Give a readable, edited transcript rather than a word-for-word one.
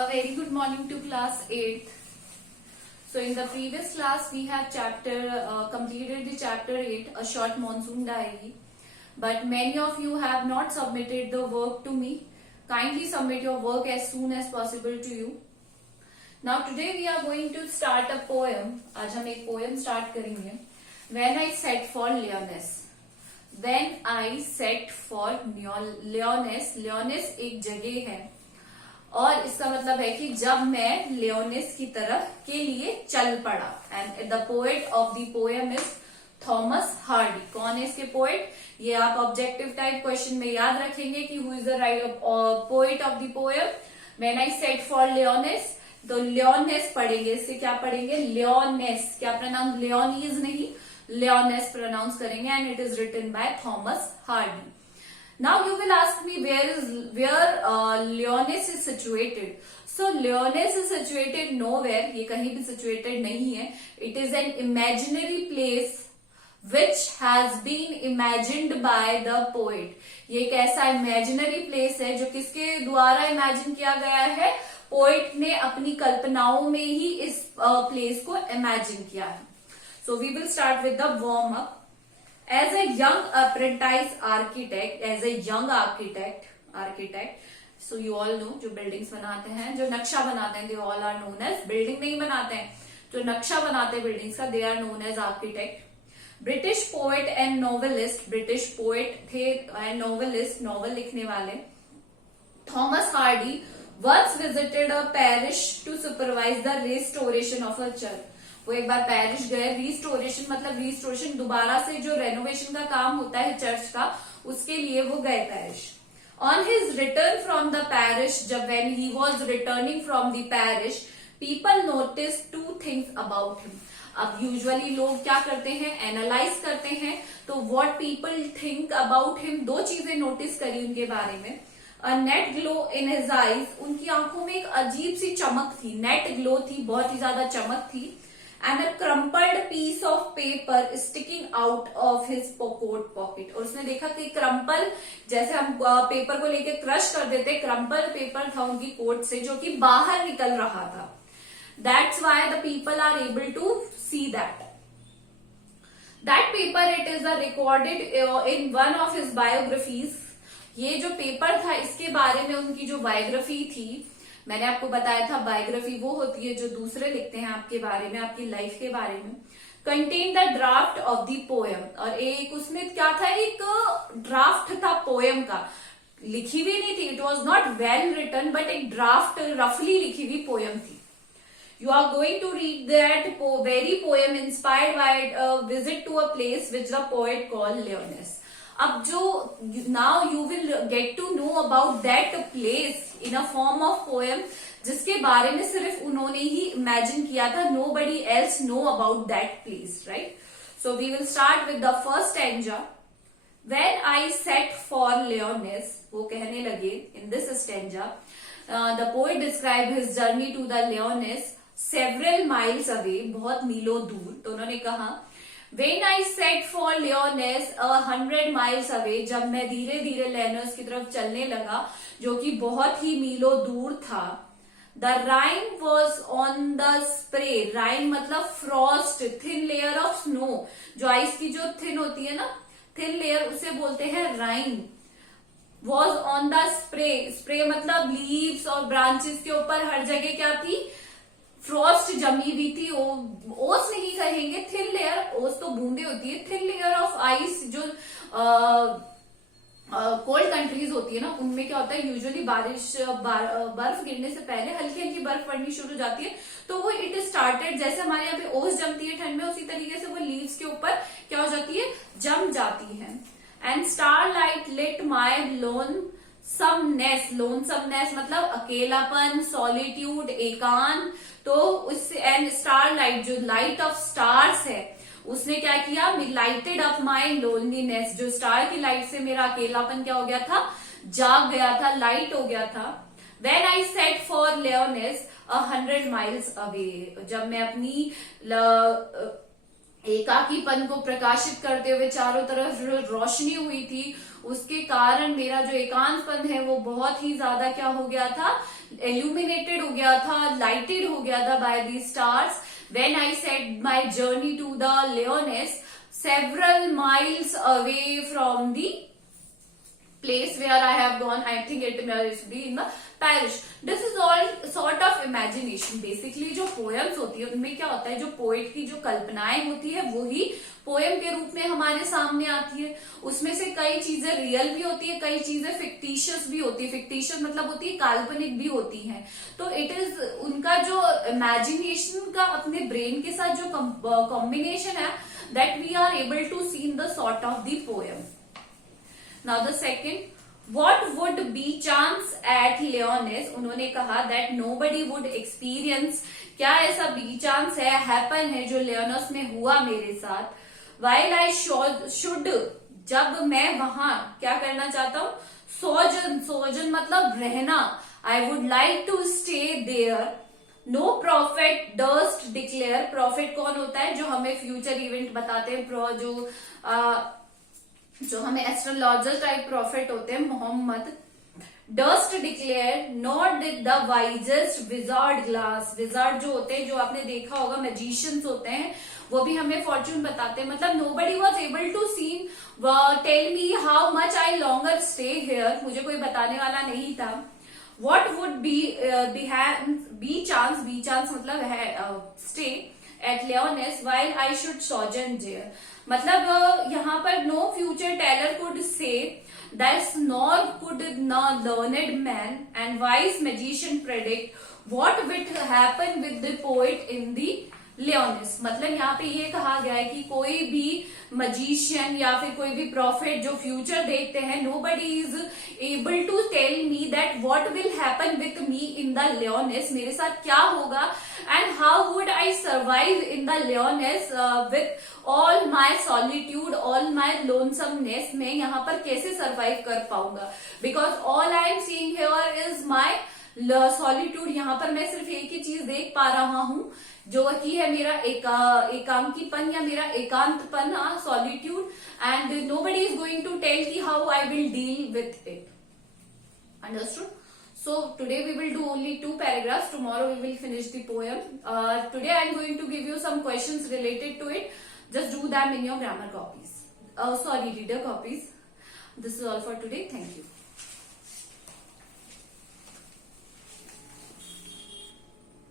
A very good morning to class 8th. So in the previous class we have completed the chapter 8, a short monsoon diary. But many of you have not submitted the work to me. Kindly submit your work as soon as possible to you. Now today we are going to start a poem. आज हम एक poem start करेंगे. When I set for Lyonesse. When I set for Lyonesse. Lyonesse एक जगह है और इसका मतलब है कि जब मैं लियोनेस की तरफ के लिए चल पड़ा. And the poet of the poem is Thomas Hardy. कौन है इसके पोएट? ये आप ऑब्जेक्टिव टाइप क्वेश्चन में याद रखेंगे कि who is the poet of the poem. When I set for लियोनेस, तो लियोनेस पढ़ेंगे. इससे क्या पढ़ेंगे? लियोनेस. क्या प्रोनाउंस? लियोनीज नहीं, लियोनेस प्रोनाउंस करेंगे. And it is written by Thomas Hardy. Now you will ask me where Lyonesse is situated. So Lyonesse is situated nowhere. ये कहीं भी situated नहीं है. It is an imaginary place which has been imagined by the poet. ये एक ऐसा imaginary place है जो किसके द्वारा imagine किया गया है? पोएट ने अपनी कल्पनाओं में ही इस place को imagine किया है. So we will start with the warm up. As a young apprentice architect, so you all know जो buildings बनाते हैं, जो नक्शा बनाते हैं, they all are known as, building नहीं बनाते हैं, जो नक्शा बनाते हैं buildings का, they are known as architect. British poet and novelist, British poet थे and novelist, novel लिखने वाले. Thomas Hardy once visited a parish to supervise the restoration of a church. वो एक बार पेरिश गए. रिस्टोरेशन मतलब रिस्टोरेशन, दोबारा से जो रेनोवेशन का काम होता है चर्च का, उसके लिए वो गए parish. On his return from the parish, जब when he was returning from the parish, people notice two things about him. अब यूजुअली लोग क्या करते हैं? एनालाइज करते हैं. तो what people think about him, दो चीजें नोटिस करी उनके बारे में. A net glow in his eyes, उनकी आंखों में एक अजीब सी चमक थी. नेट ग्लो थी, बहुत ही ज्यादा चमक थी. And a crumpled piece of paper sticking out of his coat pocket. और उसने देखा कि क्रम्पल, जैसे हम पेपर को लेके क्रश कर देते, क्रम्पल पेपर था उनकी कोट से जो कि बाहर निकल रहा था. That's why the people are able to see that. That paper, it is recorded in one of his biographies. ये जो पेपर था इसके बारे में उनकी जो बायोग्राफी थी, मैंने आपको बताया था बायोग्राफी वो होती है जो दूसरे लिखते हैं आपके बारे में, आपकी लाइफ के बारे में. Contain the draft of the poem, और एक उसमें क्या था? एक ड्राफ्ट था पोएम का. लिखी हुई नहीं थी, it was not well written, but एक ड्राफ्ट रफली लिखी हुई पोएम थी. You are going to read that very poem inspired by visit to a place which the poet call Lyonnesse. अब जो now you will get to know about that place in a form of poem, जिसके बारे में सिर्फ उन्होंने ही imagine किया था. Nobody else know about that place, right? So we will start with the first stanza. When I set for Lyonnesse, वो कहने लगे in this stanza, the poet describe his journey to the Lyonnesse several miles away, बहुत मीलों दूर. तो उन्होंने कहा When I set for Lyonesse 100 miles away, जब मैं धीरे धीरे लियोनेस की तरफ चलने लगा जो कि बहुत ही मीलों दूर था. The Rhine was on the spray. Rhine मतलब Frost, thin layer of snow. जो आइस की जो थिन होती है ना, थिन लेयर, उसे बोलते हैं Rhine. Was on the spray. Spray मतलब लीव्स और ब्रांचेस के ऊपर हर जगह क्या थी? फ्रॉस्ट जमी हुई थी. ओस नहीं कहेंगे, थिन लेयर. ओस तो बूंदे होती है. थिन लेयर ऑफ आइस, जो कोल्ड कंट्रीज होती है ना, उनमें क्या होता है? यूजुअली बारिश, बर्फ गिरने से पहले हल्की हल्की बर्फ पड़नी शुरू हो जाती है. तो वो इट स्टार्टेड, जैसे हमारे यहाँ पे ओस जमती है ठंड में, उसी तरीके से वो लीव्स के ऊपर क्या हो जाती है? जम जाती है. एंड स्टार लाइट लिट माई लोनसमनेस. लोनसमनेस मतलब अकेलापन, सॉलिट्यूड, एकांत. तो उससे, एंड स्टार लाइट, जो लाइट ऑफ स्टार्स है, उसने क्या किया? Lighted up my loneliness. जो स्टार की लाइट से मेरा अकेलापन क्या हो गया था? जाग गया था, लाइट हो गया था. When I set for Lyonesse 100 miles away, जब मैं अपनी एकाकीपन को प्रकाशित करते हुए चारों तरफ रोशनी हुई थी, उसके कारण मेरा जो एकांतपन है वो बहुत ही ज्यादा क्या हो गया था? illuminated हो गया था, lighted हो गया था by the stars when I set my journey to the Lyonesse several miles away from the place where I have gone. I think it must be in the Paris. This is all sort of imagination. Basically जो poems होती है उनमें क्या होता है, जो poet की जो कल्पनाएं होती है वो ही पोएम के रूप में हमारे सामने आती है. उसमें से कई चीजें रियल भी होती है, कई चीजें फिक्टिशियस भी होती है. फिक्टिशियस मतलब होती है काल्पनिक भी होती है. तो इट इज उनका जो इमेजिनेशन का अपने ब्रेन के साथ जो कॉम्बिनेशन है, that we are able to see in the sort of the poem. Now the second, what would be chance at Lyonesse? उन्होंने कहा that nobody would experience. क्या ऐसा बी चांस है, हैपन है जो लियोनस में हुआ मेरे साथ. While I should, जब मैं वहां क्या करना चाहता हूं, सोजन मतलब रहना. I would like to stay there. No prophet durst declare. Profit कौन होता है, जो हमें फ्यूचर इवेंट बताते हैं, जो हमें एस्ट्रोलॉजर टाइप प्रॉफिट होते हैं, Mohammad. Dust declare not the wisest wizard glass. Wizard जो होते हैं, जो आपने देखा होगा मैजिशियंस होते हैं, वो भी हमें फॉर्च्यून बताते हैं. मतलब nobody was able to see tell me how much I longer stay here. मुझे कोई बताने वाला नहीं था. वॉट वुड बी चांस मतलब है stay at Lyonesse while I should sojourn there. मतलब यहाँ पर no future teller could say that's nor could an learned man and wise magician predict what will happen with the poet in the Lyonesse. मतलब यहाँ पे ये कहा गया है कि कोई भी मजीशियन या फिर कोई भी प्रॉफिट जो फ्यूचर देखते हैं, nobody is able to tell me that what will happen with me in the Lyonesse. मेरे साथ क्या होगा and how would I survive in the Lyonesse with all my solitude, all my lonesomeness. मैं यहाँ पर कैसे सर्वाइव कर पाऊंगा, because all I am seeing here is my solitude. यहाँ पर मैं सिर्फ एक ही चीज देख पा रहा हूँ, जो कि है मेरा एकांकीपन या मेरा एकांतपन, solitude. And nobody is going to tell की how I will deal with it. Understood? So today we will do only 2 paragraphs. Tomorrow we will finish the poem. Today I am going to give you some questions related to it. Just do them in your grammar copies. Reader copies. This is all for today. Thank you.